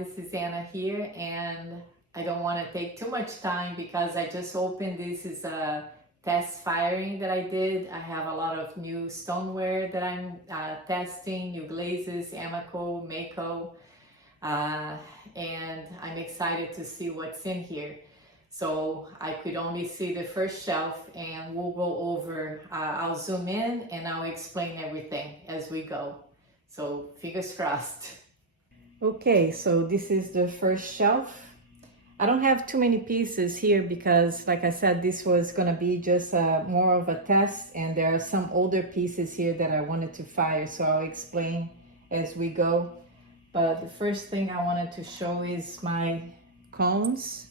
This is Anna here, and I don't want to take too much time because I just opened. This is a test firing that I did. I have a lot of new stoneware that I'm testing, new glazes, Amaco, Mayco, and I'm excited to see what's in here. So I could only see the first shelf, and we'll go over, I'll zoom in and I'll explain everything as we go. So fingers crossed. Okay, so this is the first shelf. I don't have too many pieces here because, like I said, this was gonna be just more of a test, and there are some older pieces here that I wanted to fire, so I'll explain as we go. But the first thing I wanted to show is my cones.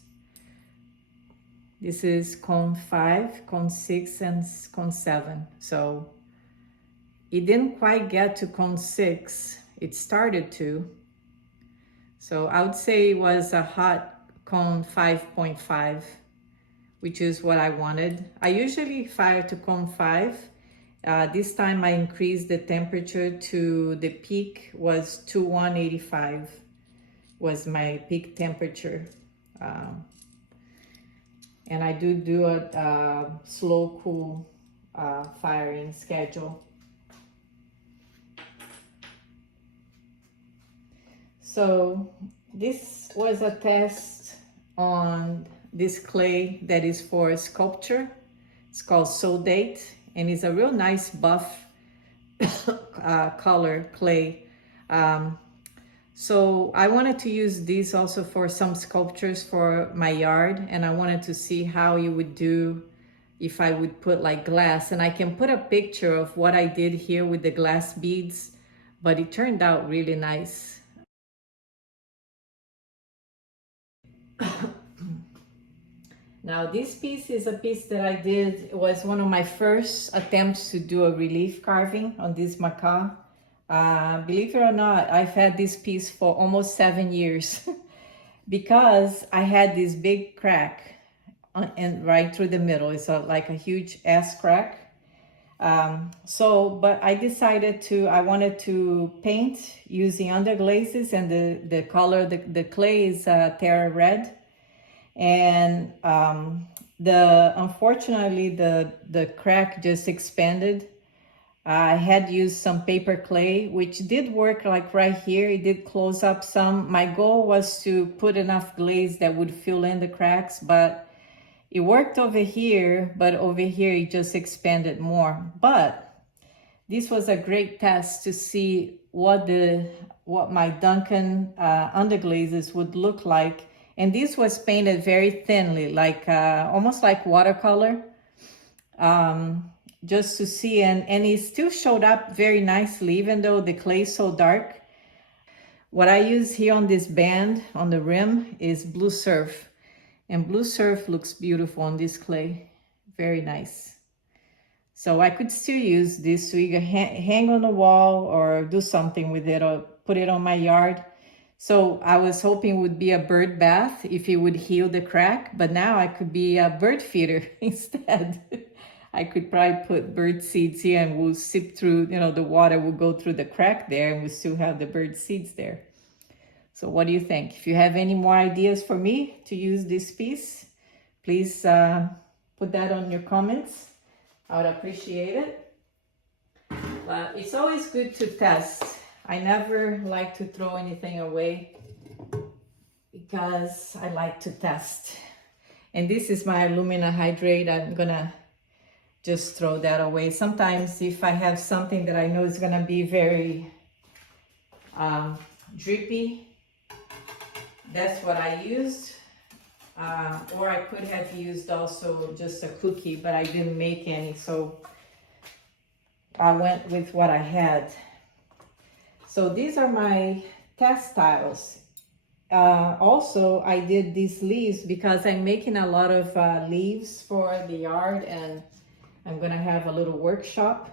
This is cone 5, cone 6, and cone 7. So it didn't quite get to cone 6. It started to. So I would say it was a hot cone 5.5, which is what I wanted. I usually fire to cone 5. This time I increased the temperature to the peak was 2185 was my peak temperature. And I do a slow cool firing schedule. So this was a test on this clay that is for sculpture. It's called Soldate, and it's a real nice buff color clay. So I wanted to use this also for some sculptures for my yard, and I wanted to see how you would do if I would put like glass. And I can put a picture of what I did here with the glass beads, but it turned out really nice. Now this piece is a piece that I did. It was one of my first attempts to do a relief carving on this macaw. Believe it or not, I've had this piece for almost 7 years because I had this big crack and right through the middle. It's like a huge ass crack. But I decided I wanted to paint using under glazes, and the color, the clay is terra red. And unfortunately the crack just expanded. I had used some paper clay, which did work like right here. It did close up some. My goal was to put enough glaze that would fill in the cracks, but it worked over here, but over here it just expanded more. But this was a great test to see what my Duncan underglazes would look like. And this was painted very thinly, like almost like watercolor, just to see. And it still showed up very nicely, even though the clay is so dark. What I use here on this band, on the rim, is Blue Surf. And Blue Surf looks beautiful on this clay. Very nice. So I could still use this to either hang on the wall or do something with it, or put it on my yard. So I was hoping it would be a bird bath if it would heal the crack, but now I could be a bird feeder instead. I could probably put bird seeds here, and we'll sip through, the water will go through the crack there, and we'll still have the bird seeds there. So what do you think? If you have any more ideas for me to use this piece, please put that on your comments. I would appreciate it. But it's always good to test. I never like to throw anything away because I like to test. And this is my alumina hydrate. I'm gonna just throw that away. Sometimes if I have something that I know is gonna be very drippy, that's what I used. Or I could have used also just a cookie, but I didn't make any, so I went with what I had. So these are my test tiles. Also, I did these leaves because I'm making a lot of leaves for the yard, and I'm gonna have a little workshop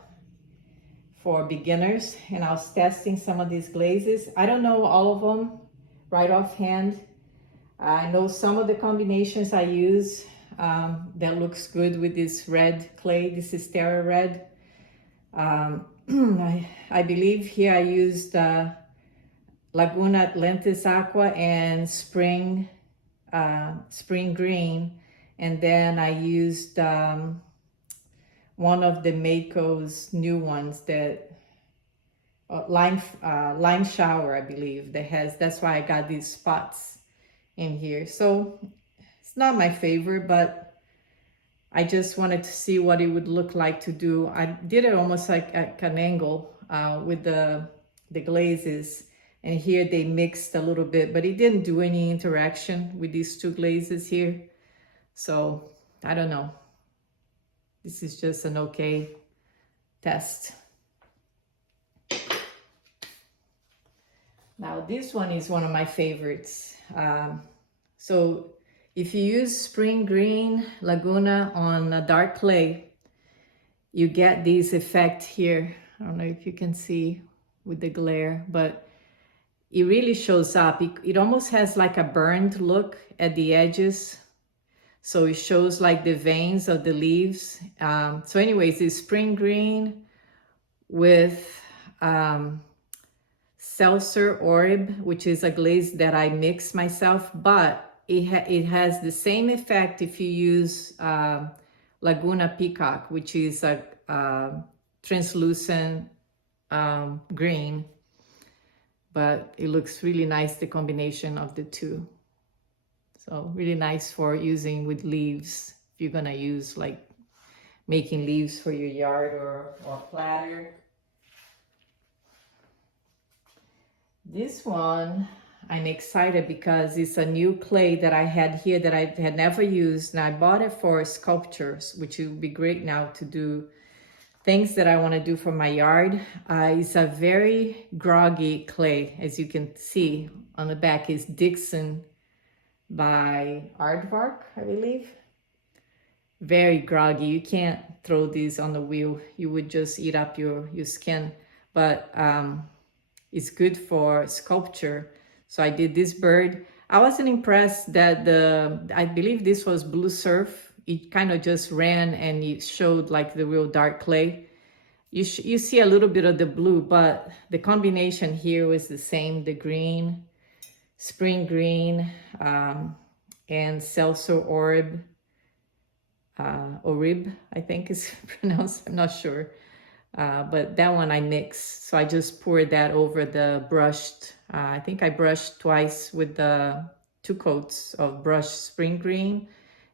for beginners, and I was testing some of these glazes. I don't know all of them right offhand. I know some of the combinations I use that looks good with this red clay. This is Terra Red. I believe here I used Laguna Atlantis Aqua and Spring Green. And then I used one of the Mayco's new ones that lime shower, I believe, that has, that's why I got these spots in here. So it's not my favorite, but I just wanted to see what it would look like to do. I did it almost like at an angle with the glazes, and here they mixed a little bit, but it didn't do any interaction with these two glazes here. So I don't know. This is just an okay test. Now this one is one of my favorites. So if you use Spring Green Laguna on a dark clay, you get this effect here. I don't know if you can see with the glare, but it really shows up. It almost has like a burned look at the edges. So it shows like the veins of the leaves. So anyways, it's Spring Green with Seltzer Orb, which is a glaze that I mix myself, but it has the same effect if you use Laguna Peacock, which is a translucent green, but it looks really nice, the combination of the two. So really nice for using with leaves, if you're gonna use like making leaves for your yard or platter. This one, I'm excited because it's a new clay that I had here that I had never used, and I bought it for sculptures, which would be great now to do things that I want to do for my yard. It's a very groggy clay, as you can see on the back. Is Dixon by Aardvark, I believe. Very groggy. You can't throw these on the wheel. You would just eat up your skin. But it's good for sculpture. So I did this bird. I wasn't impressed that I believe this was Blue Surf. It kind of just ran and it showed like the real dark clay. You see a little bit of the blue, but the combination here was the same, the green, Spring Green, and Seltzer Orb, Orib, I think is pronounced, I'm not sure. But that one I mixed. So I just poured that over the brushed, I think I brushed twice with the 2 coats of brushed Spring Green,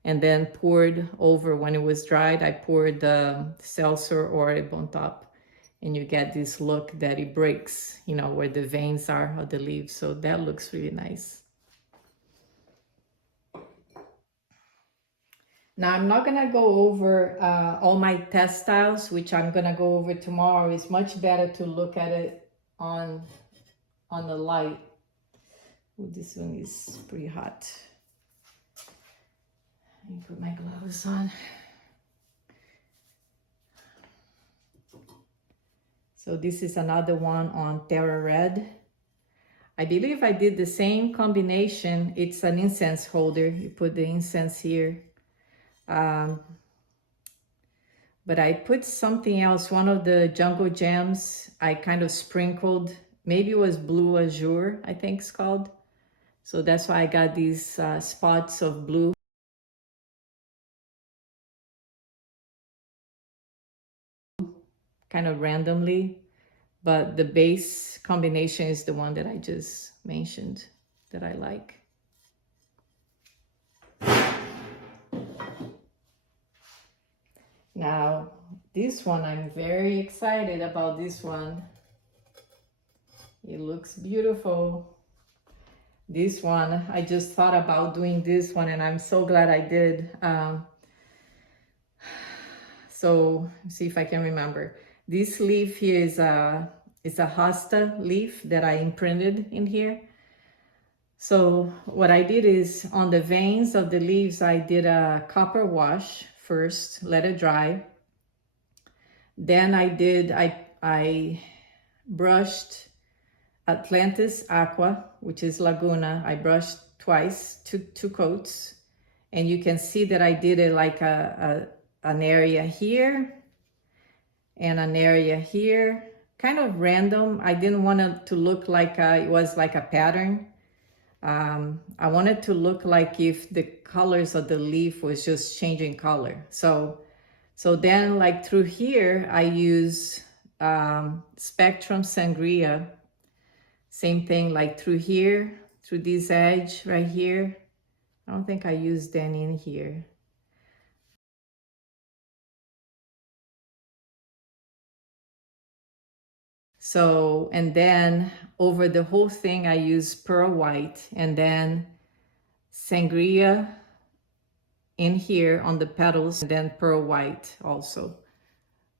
and then poured over, when it was dried, I poured the Seltzer Orb on top, and you get this look that it breaks, you know, where the veins are of the leaves. So that looks really nice. Now, I'm not gonna go over all my test styles, which I'm gonna go over tomorrow. It's much better to look at it on the light. Ooh, this one is pretty hot. Let me put my gloves on. So this is another one on Terra Red. I believe I did the same combination. It's an incense holder. You put the incense here. But I put something else, one of the Jungle Gems, I kind of sprinkled, maybe it was Blue Azure, I think it's called. So that's why I got these spots of blue. Kind of randomly, but the base combination is the one that I just mentioned that I like. Now, this one, I'm very excited about this one. It looks beautiful. This one, I just thought about doing this one, and I'm so glad I did. So, see if I can remember. This leaf here is a Hosta leaf that I imprinted in here. So what I did is, on the veins of the leaves, I did a copper wash first, let it dry. Then I brushed Atlantis Aqua, which is Laguna. I brushed twice, two coats. And you can see that I did it like an area here and an area here, kind of random. I didn't want it to look like it was like a pattern. I wanted to look like if the colors of the leaf was just changing color. So then like through here, I use Spectrum Sangria. Same thing like through here, through this edge right here. I don't think I used any in here. So, and then over the whole thing, I use pearl white and then sangria in here on the petals and then pearl white also.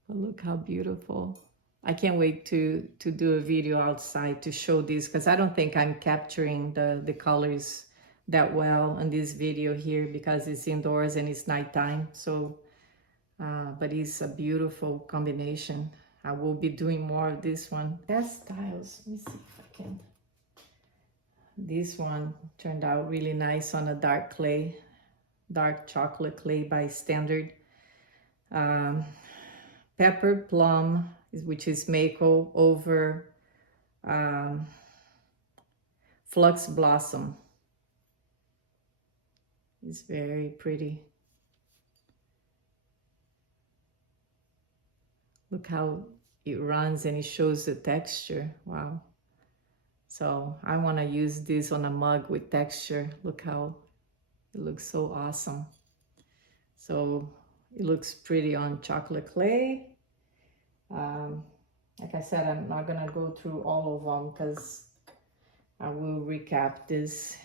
But look how beautiful. I can't wait to do a video outside to show this because I don't think I'm capturing the colors that well in this video here because it's indoors and it's nighttime. So, but it's a beautiful combination. I will be doing more of this one. Best styles. Let me see if I can. This one turned out really nice on a dark clay, dark chocolate clay by Standard. Pepper plum, which is Mayco over Flux Blossom. It's very pretty. Look how it runs and it shows the texture. Wow. So I want to use this on a mug with texture. Look how it looks so awesome. So it looks pretty on chocolate clay. Like I said, I'm not gonna go through all of them because I will recap this